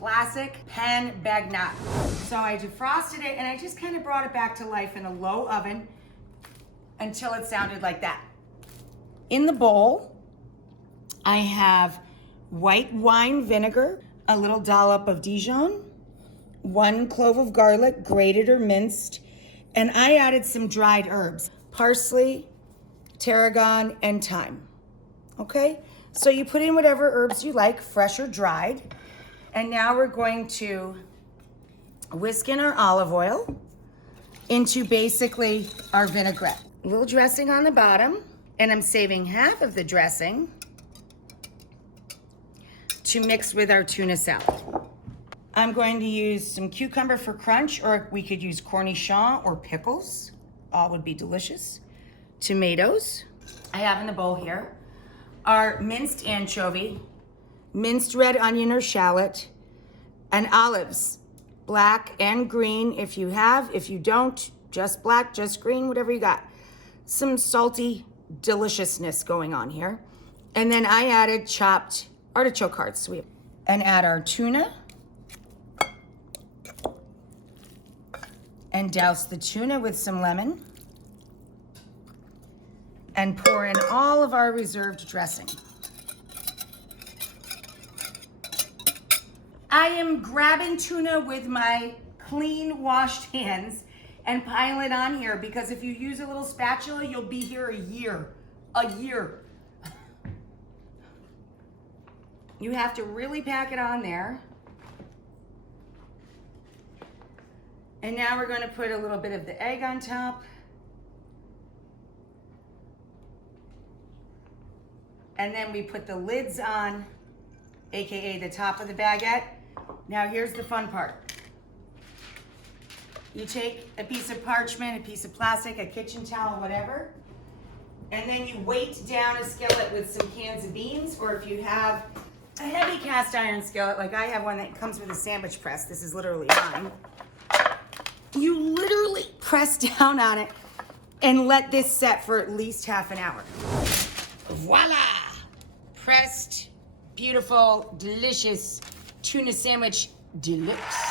classic pan bagnat. So I defrosted it and I just kind of brought it back to life in a low oven until it sounded like that. In the bowl, I have white wine vinegar, a little dollop of Dijon, 1 clove of garlic, grated or minced, and I added some dried herbs, parsley, tarragon, and thyme. Okay? So you put in whatever herbs you like, fresh or dried. And now we're going to whisk in our olive oil into basically our vinaigrette. A little dressing on the bottom, and I'm saving half of the dressing to mix with our tuna salad. I'm going to use some cucumber for crunch, or we could use cornichon or pickles. All would be delicious. Tomatoes. I have in the bowl here our minced anchovy, minced red onion or shallot, and olives, black and green if you have. If you don't, just black, just green, whatever you got. Some salty deliciousness going on here. And then I added chopped artichoke hearts. And add our tuna. And douse the tuna with some lemon. And pour in all of our reserved dressing. I am grabbing tuna with my clean washed hands and pile it on here, because if you use a little spatula, you'll be here a year. A year. You have to really pack it on there. And now we're going to put a little bit of the egg on top. And then we put the lids on, AKA the top of the baguette. Now here's the fun part. You take a piece of parchment, a piece of plastic, a kitchen towel, whatever, and then you weight down a skillet with some cans of beans, or if you have a heavy cast iron skillet, like I have one that comes with a sandwich press, this is literally mine, you literally press down on it and let this set for at least half an hour. Voila! Pressed, beautiful, delicious tuna sandwich deluxe.